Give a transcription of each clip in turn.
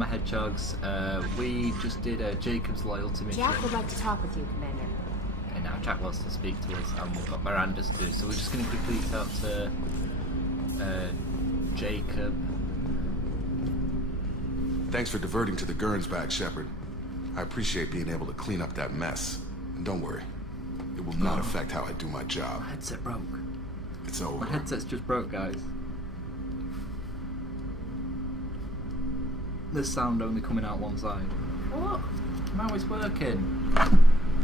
my hedgehogs. We just did a Jacob's loyalty mission. Jack would like to talk with you, Commander. And now Jack wants to speak to us, and we've got Miranda's too. So we're just going to quickly talk to Jacob. Thanks for diverting to the Gernsback, Shepard. I appreciate being able to clean up that mess. And don't worry, it will not affect how I do my job. My headset broke. It's over. My headset's just broke, guys. The sound only coming out one side. What? Now it's working.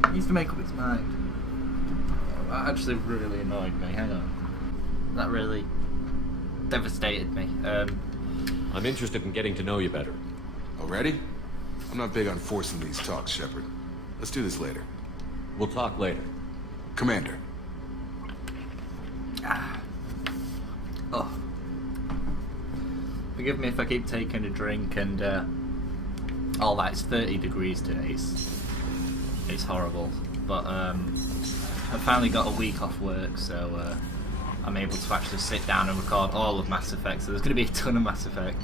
It needs to make up its mind. That actually really annoyed me. Hang on. That really devastated me. I'm interested in getting to know you better. Already? I'm not big on forcing these talks, Shepard. Let's do this later. We'll talk later. Commander. Oh. Forgive me if I keep taking a drink and all that. It's 30 degrees today. It's horrible. But I finally got a week off work, so I'm able to actually sit down and record all of Mass Effect. So there's going to be a ton of Mass Effect.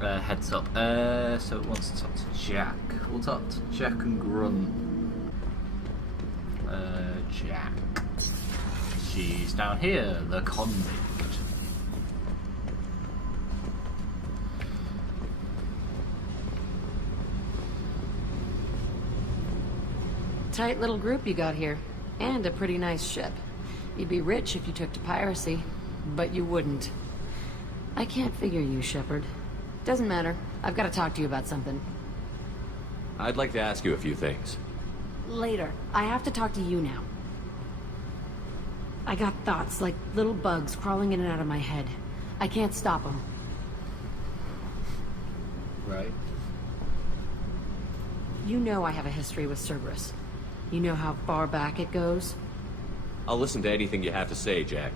Heads up. So it wants to talk to Jack. We'll talk to Jack and Grunt. Jack. She's down here, the convict. Tight little group you got here. And a pretty nice ship. You'd be rich if you took to piracy, but you wouldn't. I can't figure you, Shepard. Doesn't matter. I've got to talk to you about something. I'd like to ask you a few things. Later. I have to talk to you now. I got thoughts like little bugs crawling in and out of my head. I can't stop them. Right. You know I have a history with Cerberus. You know how far back it goes? I'll listen to anything you have to say, Jack.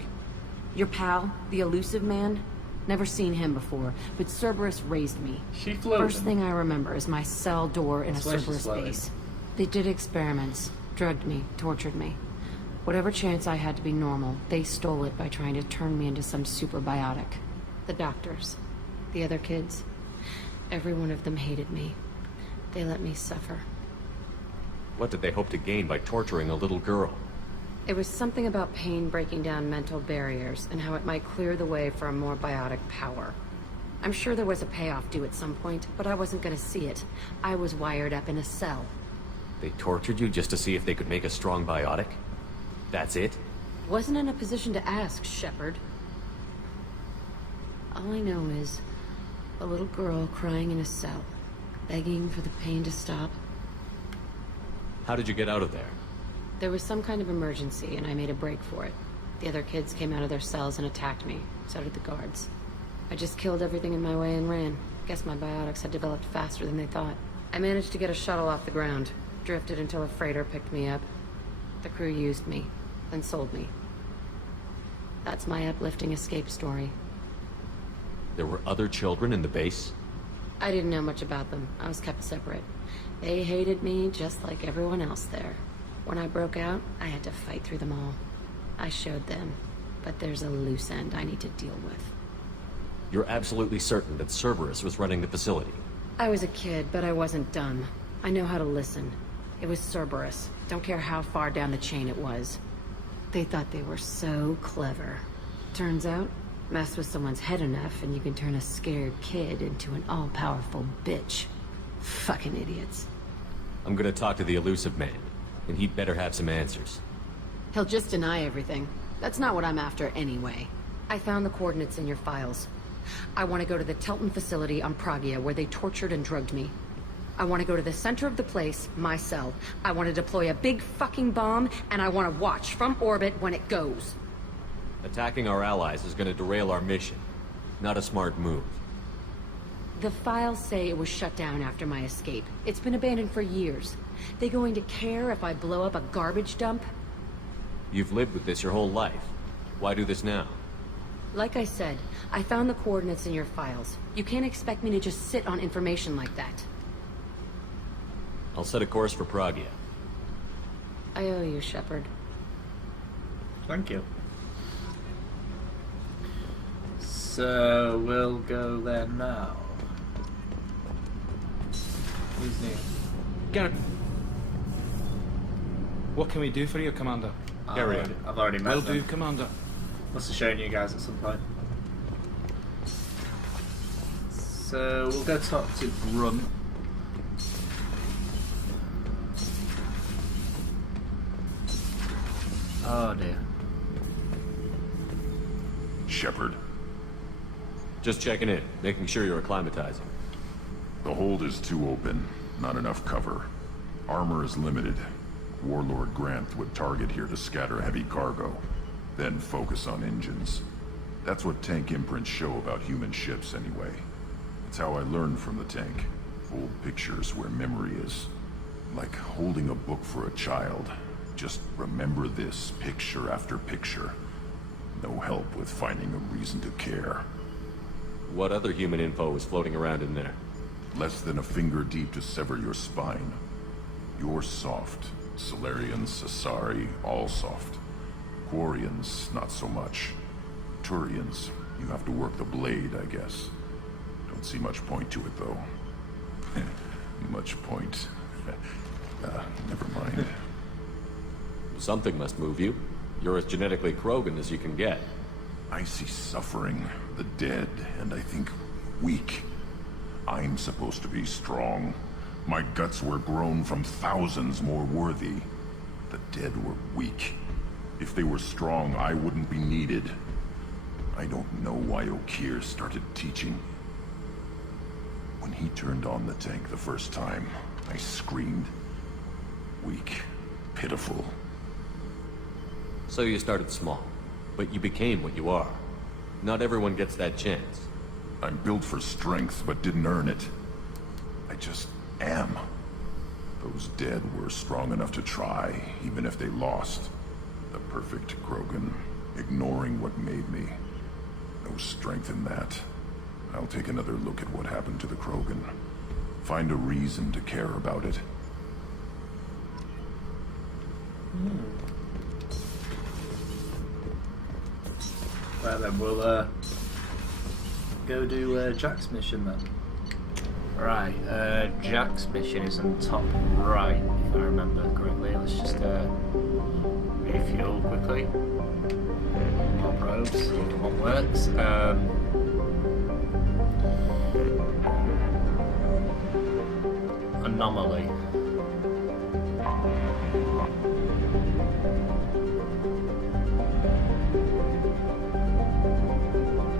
Your pal, the elusive man? Never seen him before, but Cerberus raised me. She flew. First thing I remember is my cell door in a That's why she's Cerberus floating. base. They did experiments, drugged me, tortured me. Whatever chance I had to be normal, they stole it by trying to turn me into some super biotic. The doctors, the other kids, every one of them hated me. They let me suffer. What did they hope to gain by torturing a little girl? It was something about pain breaking down mental barriers and how it might clear the way for a more biotic power. I'm sure there was a payoff due at some point, but I wasn't gonna see it. I was wired up in a cell. They tortured you just to see if they could make a strong biotic? That's it? Wasn't in a position to ask, Shepard. All I know is a little girl crying in a cell, begging for the pain to stop. How did you get out of there? There was some kind of emergency, and I made a break for it. The other kids came out of their cells and attacked me. So did the guards. I just killed everything in my way and ran. Guess my biotics had developed faster than they thought. I managed to get a shuttle off the ground. Drifted until a freighter picked me up. The crew used me, then sold me. That's my uplifting escape story. There were other children in the base? I didn't know much about them. I was kept separate. They hated me just like everyone else there. When I broke out, I had to fight through them all. I showed them, but there's a loose end I need to deal with. You're absolutely certain that Cerberus was running the facility? I was a kid, but I wasn't dumb. I know how to listen. It was Cerberus. Don't care how far down the chain it was. They thought they were so clever. Turns out, mess with someone's head enough and you can turn a scared kid into an all-powerful bitch. Fucking idiots. I'm gonna talk to the elusive man, and he'd better have some answers. He'll just deny everything. That's not what I'm after anyway. I found the coordinates in your files. I want to go to the Tilton Facility on Pragia where they tortured and drugged me. I want to go to the center of the place, my cell. I want to deploy a big fucking bomb, and I want to watch from orbit when it goes. Attacking our allies is gonna derail our mission. Not a smart move. The files say it was shut down after my escape. It's been abandoned for years. They going to care if I blow up a garbage dump? You've lived with this your whole life. Why do this now? Like I said, I found the coordinates in your files. You can't expect me to just sit on information like that. I'll set a course for Pragia. I owe you, Shepard. Thank you. So we'll go there now. Who's new? Garrett. What can we do for you, Commander? Gary. I've already met Will them. do, Commander. Must have shown you guys at some point. So we'll go talk to Grunt. Oh dear. Shepard, Just checking in, making sure you're acclimatizing. the hold is too open. Not enough cover. Armor is limited. Warlord Grant would target here to scatter heavy cargo, then focus on engines. That's what tank imprints show about human ships anyway. It's how I learned from the tank. Old pictures where memory is. Like holding a book for a child. Just remember this, picture after picture. No help with finding a reason to care. What other human info was floating around in there? Less than a finger deep to sever your spine. You're soft. Solarians, Sasari, all soft. Quarians, not so much. Turians, you have to work the blade, I guess. Don't see much point to it, though. Much point. Never mind. Something must move you. You're as genetically Krogan as you can get. I see suffering, the dead, and I think weak. I'm supposed to be strong. My guts were grown from thousands more worthy. The dead were weak. If they were strong, I wouldn't be needed. I don't know why Okeer started teaching. When he turned on the tank the first time, I screamed. Weak, pitiful. So you started small, but you became what you are. Not everyone gets that chance. I'm built for strength, but didn't earn it. I just am. Those dead were strong enough to try, even if they lost. The perfect Krogan, ignoring what made me. No strength in that. I'll take another look at what happened to the Krogan. Find a reason to care about it. Right then, we'll go do Jack's mission then. Right, Jack's mission is on top right, if I remember correctly. Let's just refuel quickly. More probes, what works. Anomaly.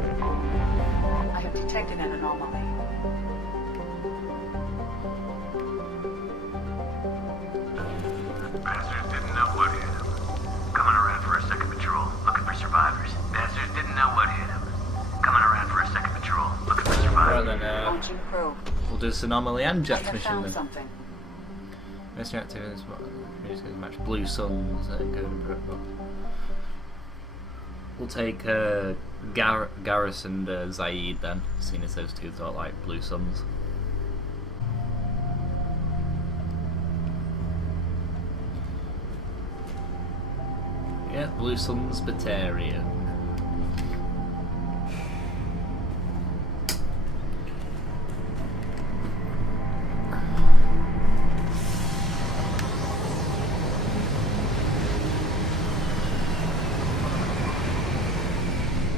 I have detected an anomaly. Bastards didn't know what hit him. Coming around for a second patrol, looking for survivors. Bastards didn't know what hit him. Coming around for a second patrol, looking for Right survivors. then, Launching probe. we'll do this Anomaly and I Jack's have mission found then. something. Mission activities, match Blue Suns, Golden Purple. We'll take Garrus and Zaid then, seeing as those two are like Blue Suns. Yeah, Blue Suns Batarian.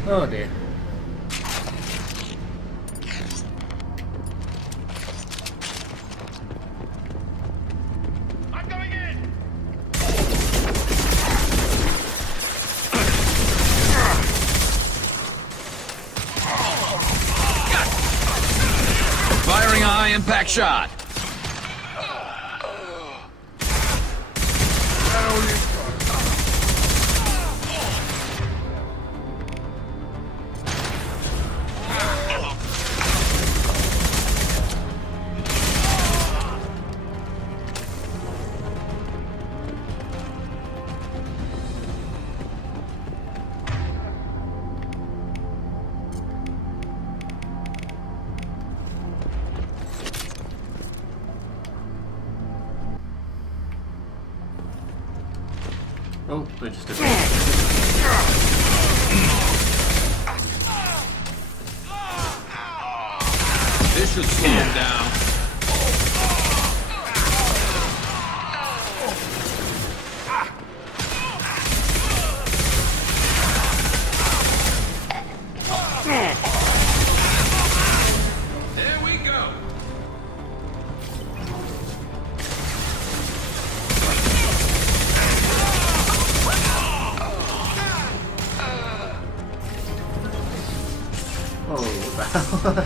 Oh dear. I'm going in! Firing a high impact shot. Oh, they just did This should slow him down. This'll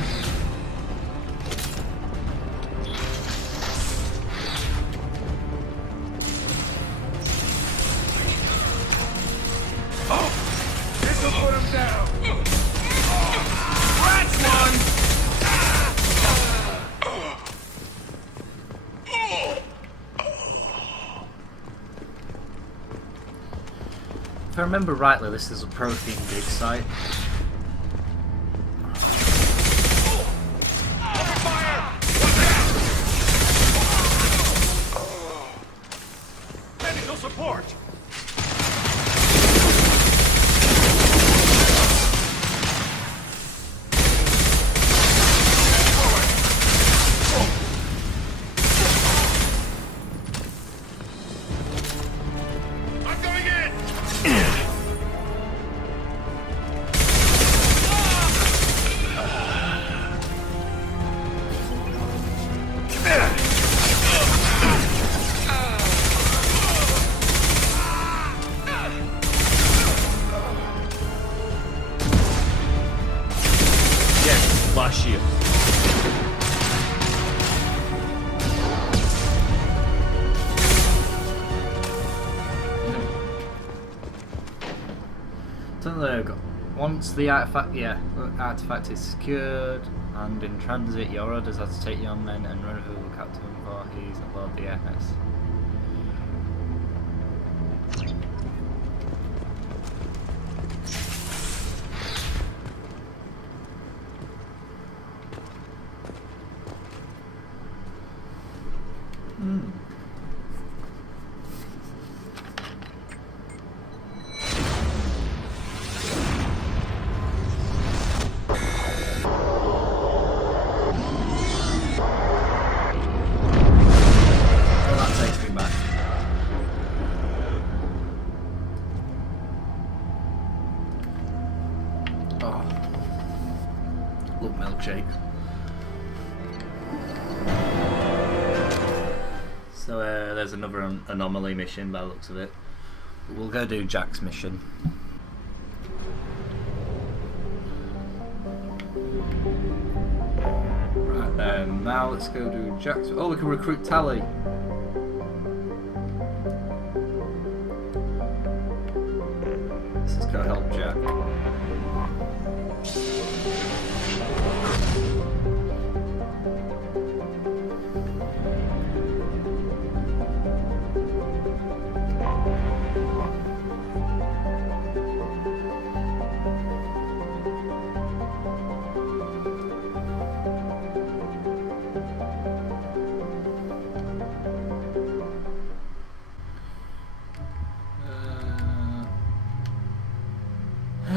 put him down. That's one. If I remember rightly, this is a pro-themed dig site. Technical support. I'm going in. Yes, blast shield. Once the artifact is secured and in transit, your orders are to take your men and rendezvous Captain Voorhees aboard the MS. Love milkshake. So there's another anomaly mission by the looks of it. But we'll go do Jack's mission. Right then, now let's go do Jack's. Oh, we can recruit Tally. Let's just go help Jack.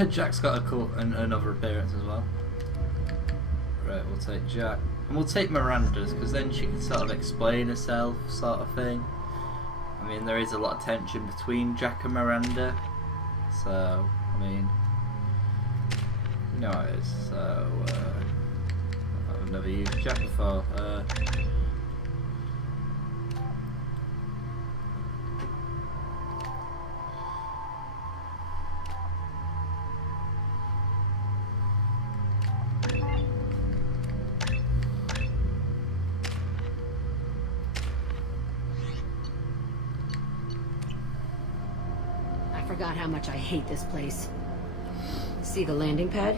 Jack's got another appearance as well. Right, we'll take Jack. And we'll take Miranda's, because then she can sort of explain herself, sort of thing. I mean, there is a lot of tension between Jack and Miranda. So, I mean, you know how it is. So, I've never used Jack before. I forgot how much I hate this place. See the landing pad?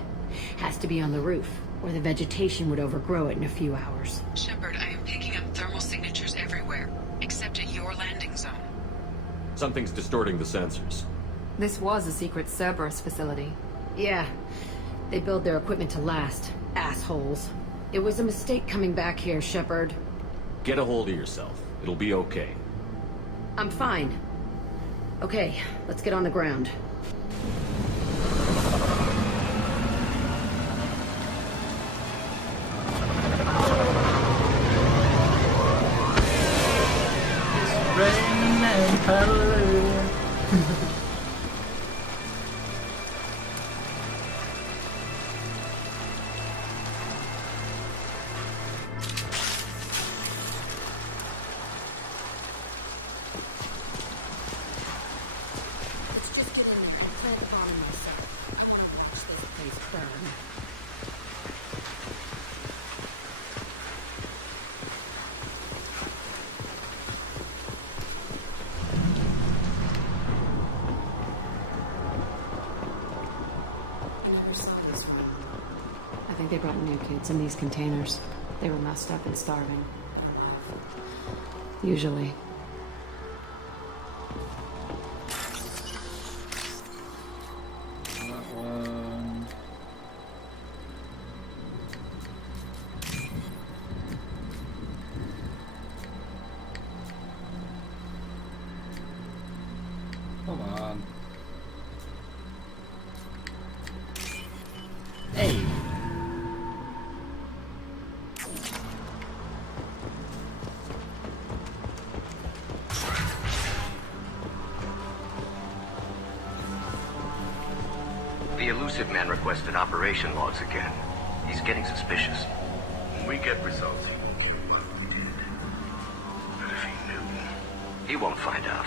Has to be on the roof, or the vegetation would overgrow it in a few hours. Shepard, I am picking up thermal signatures everywhere, except at your landing zone. Something's distorting the sensors. This was a secret Cerberus facility. Yeah, they build their equipment to last. Assholes. It was a mistake coming back here, Shepard. Get a hold of yourself. It'll be okay. I'm fine. Okay, let's get on the ground. It's raining and hallelujah. they brought new kids in these containers. They were messed up and starving. Usually. That one. Come on. Hey. The elusive man requested operation logs again. He's getting suspicious. When we get results, he won't care what we did. But if he knew... He won't find out.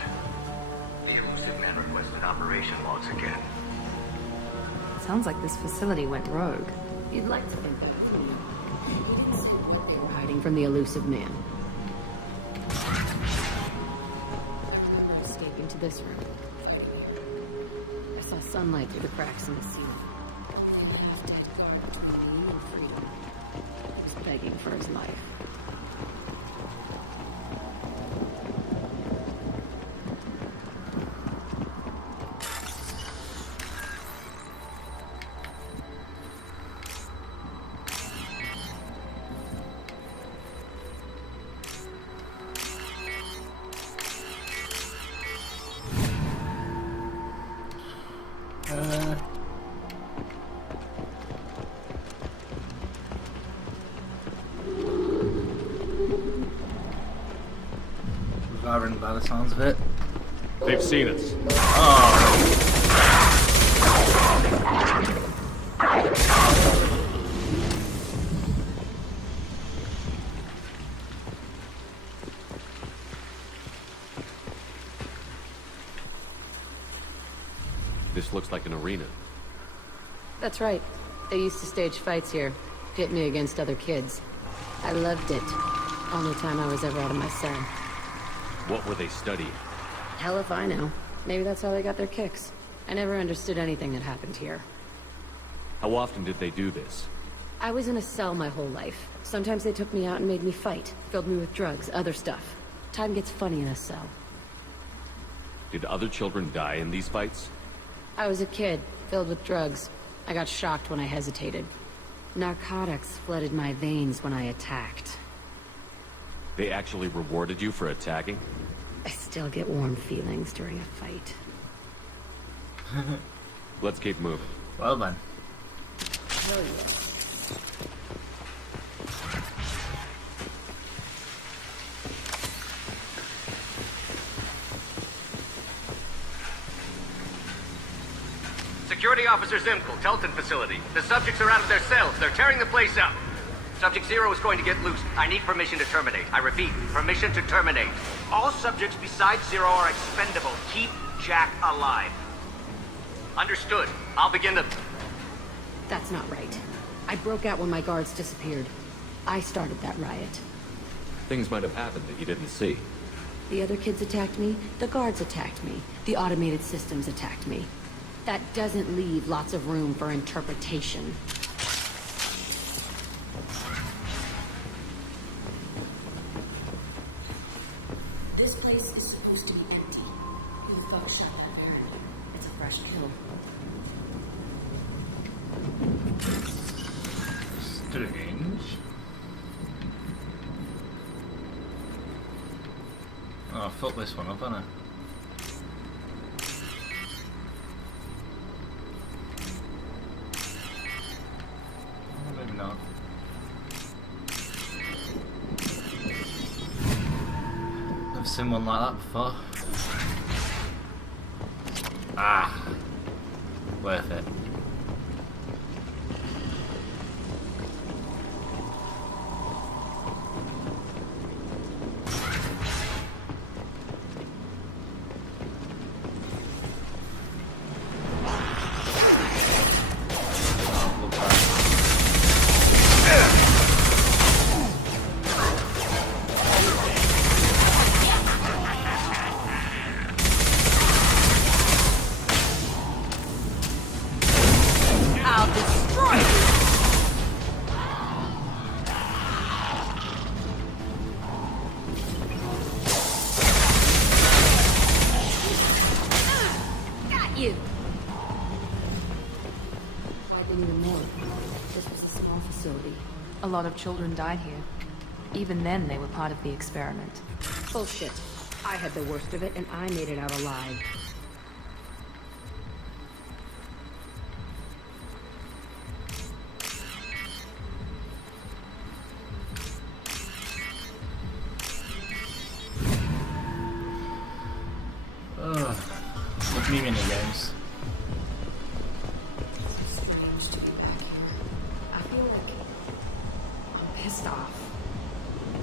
The elusive man requested operation logs again. Sounds like this facility went rogue. You'd like to think that. They were hiding from the elusive man. Escaping to this room. I saw sunlight through the cracks in the ceiling. He was begging for his life. Reviving by the sounds of it. They've seen us. This looks like an arena. That's right. They used to stage fights here. Pit me against other kids. I loved it. Only time I was ever out of my cell. What were they studying? Hell if I know. Maybe that's how they got their kicks. I never understood anything that happened here. How often did they do this? I was in a cell my whole life. Sometimes they took me out and made me fight. Filled me with drugs, other stuff. Time gets funny in a cell. Did other children die in these fights? I was a kid, filled with drugs. I got shocked when I hesitated. Narcotics flooded my veins when I attacked. They actually rewarded you for attacking? I still get warm feelings during a fight. Let's keep moving. Well then. Hell yeah. Security Officer Zimkel, Tilton Facility. The subjects are out of their cells. They're tearing the place up. Subject Zero is going to get loose. I need permission to terminate. I repeat, permission to terminate. All subjects besides Zero are expendable. Keep Jack alive. Understood. I'll begin the... That's not right. I broke out when my guards disappeared. I started that riot. Things might have happened that you didn't see. The other kids attacked me, the guards attacked me, the automated systems attacked me. That doesn't leave lots of room for interpretation. This place is supposed to be empty. You thought shot that very near. It's a fresh kill. Strange. Oh, I fucked this one up, haven't I? Oh, maybe not. I've seen one like that before. Ah, worth it. you. I didn't even know. This was a small facility. A lot of children died here. Even then, they were part of the experiment. Bullshit. I had the worst of it, and I made it out alive. Ugh. Look me mini games. Strange to be back here. I feel like I'm pissed off.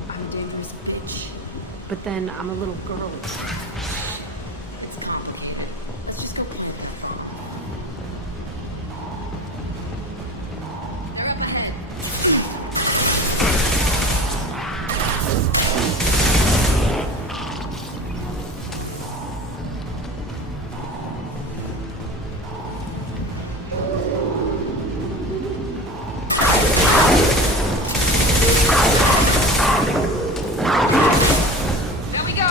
I'm a dangerous bitch. But then I'm a little girl. It's complicated. Let's just go. They're up ahead. There we go.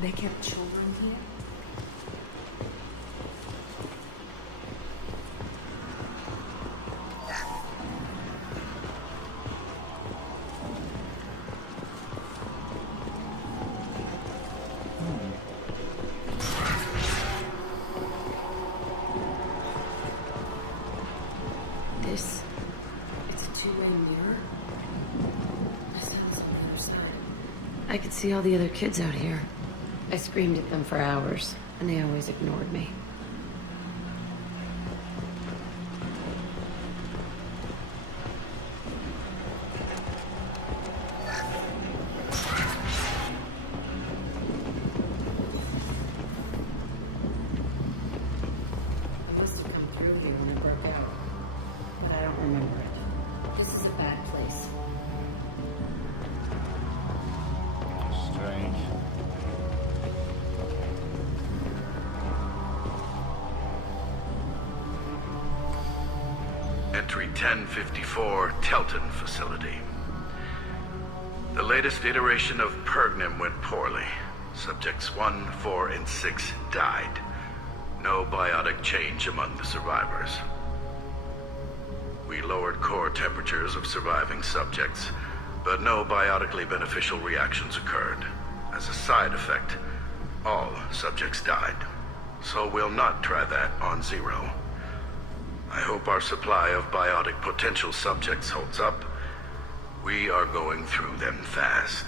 They kept children here? This. It's a two-way mirror. This sounds on the other side. I could see all the other kids out here. I screamed at them for hours, and they always ignored me. I must have come through here when it broke out, but I don't remember it. This is a bad place. Strange. Entry 1054, Tilton Facility. The latest iteration of Pergnum went poorly. Subjects 1, 4, and 6 died. No biotic change among the survivors. We lowered core temperatures of surviving subjects, but no biotically beneficial reactions occurred. As a side effect, all subjects died. So we'll not try that on Zero. I hope our supply of biotic potential subjects holds up. We are going through them fast.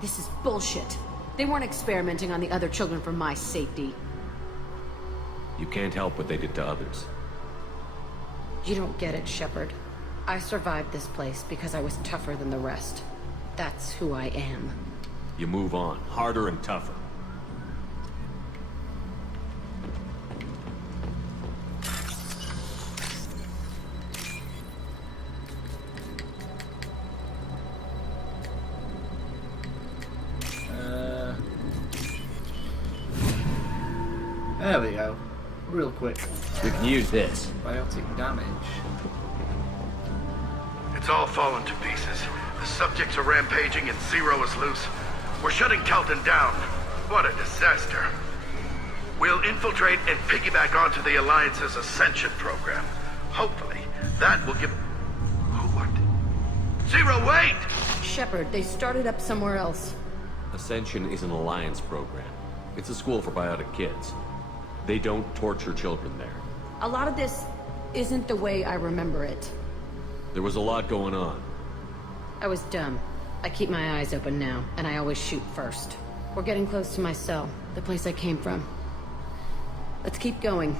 This is bullshit. They weren't experimenting on the other children for my safety. You can't help what they did to others. You don't get it, Shepard. I survived this place because I was tougher than the rest. That's who I am. You move on, harder and tougher. There we go. Real quick. We can use this. Biotic damage. It's all fallen to pieces. The subjects are rampaging and Zero is loose. We're shutting Kelton down. What a disaster. We'll infiltrate and piggyback onto the Alliance's Ascension program. Hopefully, that will give... What? Zero, wait! Shepard, they started up somewhere else. Ascension is an Alliance program. It's a school for biotic kids. They don't torture children there. A lot of this isn't the way I remember it. There was a lot going on. I was dumb. I keep my eyes open now, and I always shoot first. We're getting close to my cell, the place I came from. Let's keep going.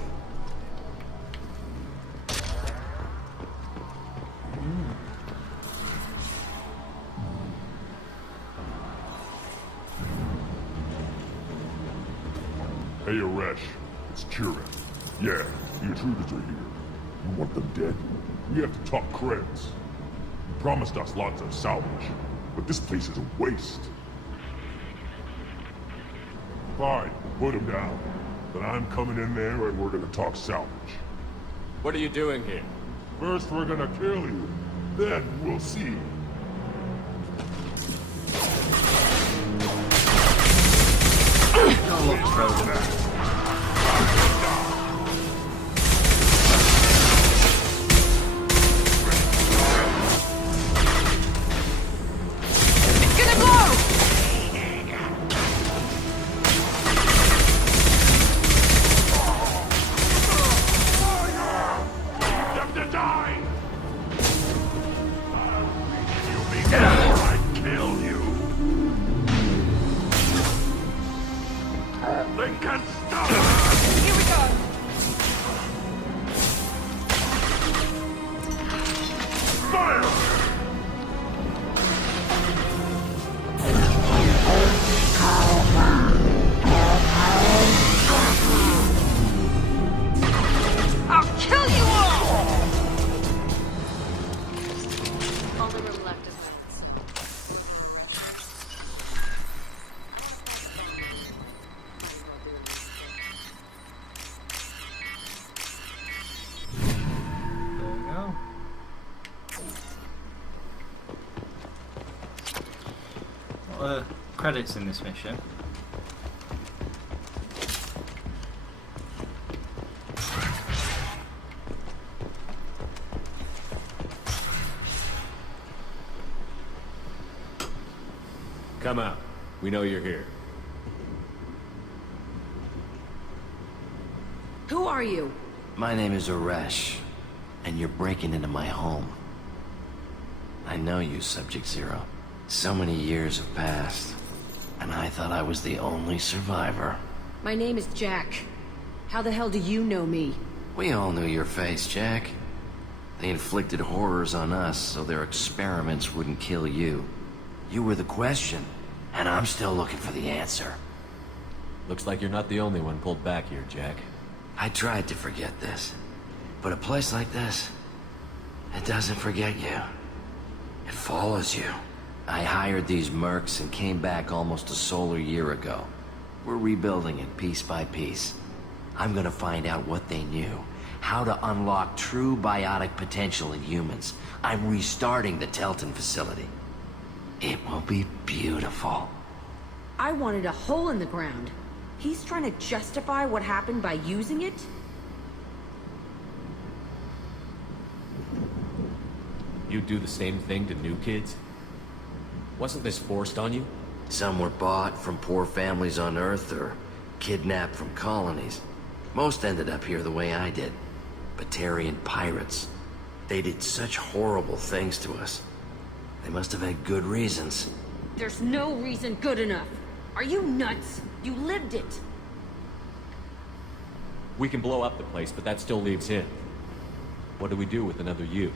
Hey, Aresh. It's Kieran. Yeah, the intruders are here. You want them dead? We have to talk creds. You promised us lots of salvage, but this place is a waste. Fine, put him down. But I'm coming in there and we're gonna talk salvage. What are you doing here? First, we're gonna kill you. Then we'll see. Oh, look, Trojan. Credits in this mission. Come out. We know you're here. Who are you? My name is Aresh, and you're breaking into my home. I know you, Subject Zero. So many years have passed, and I thought I was the only survivor. My name is Jack. How the hell do you know me? We all knew your face, Jack. They inflicted horrors on us so their experiments wouldn't kill you. You were the question, and I'm still looking for the answer. Looks like you're not the only one pulled back here, Jack. I tried to forget this, but a place like this, it doesn't forget you. It follows you. I hired these mercs and came back almost a solar year ago. We're rebuilding it piece by piece. I'm gonna find out what they knew, how to unlock true biotic potential in humans. I'm restarting the Tilton Facility. It will be beautiful. I wanted a hole in the ground. He's trying to justify what happened by using it? You do the same thing to new kids? Wasn't this forced on you? Some were bought from poor families on Earth or kidnapped from colonies. Most ended up here the way I did. Batarian pirates. They did such horrible things to us. They must have had good reasons. There's no reason good enough. Are you nuts? You lived it. We can blow up the place, but that still leaves him. What do we do with another you?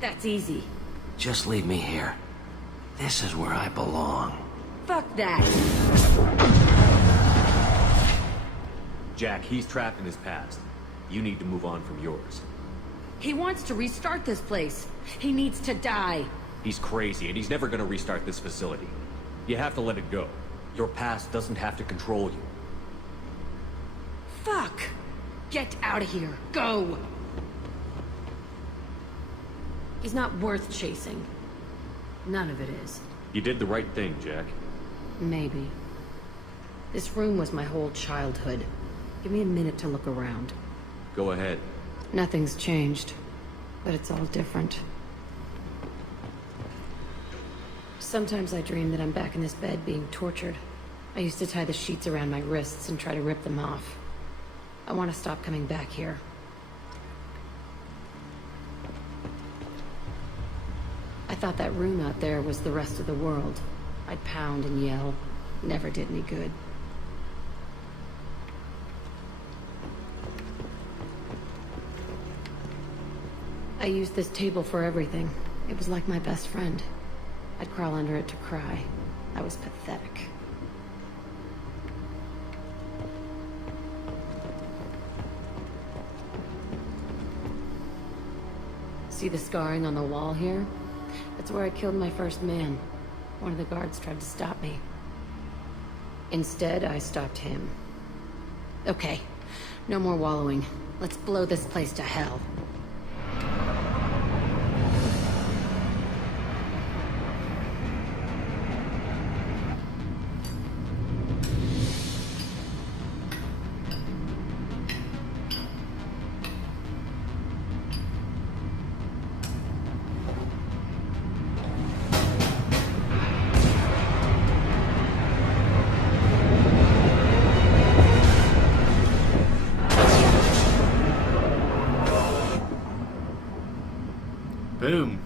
That's easy. Just leave me here. This is where I belong. Fuck that. Jack, he's trapped in his past. You need to move on from yours. He wants to restart this place. He needs to die. He's crazy, and he's never gonna restart this facility. You have to let it go. Your past doesn't have to control you. Fuck! Get out of here. Go! He's not worth chasing. None of it is. You did the right thing, Jack. Maybe. This room was my whole childhood. Give me a minute to look around. Go ahead. Nothing's changed, but it's all different. Sometimes I dream that I'm back in this bed being tortured. I used to tie the sheets around my wrists and try to rip them off. I want to stop coming back here. I thought that room out there was the rest of the world. I'd pound and yell. Never did any good. I used this table for everything. It was like my best friend. I'd crawl under it to cry. I was pathetic. See the scarring on the wall here? That's where I killed my first man. One of the guards tried to stop me. Instead, I stopped him. Okay, no more wallowing. Let's blow this place to hell. Boom.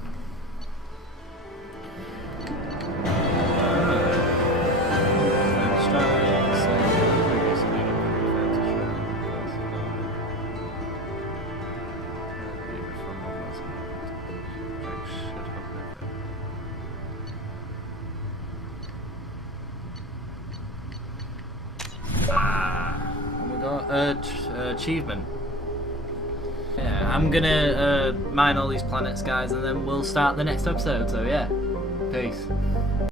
We got achievement. Yeah, I'm gonna mine all these planets, guys, and then we'll start the next episode. So yeah, peace.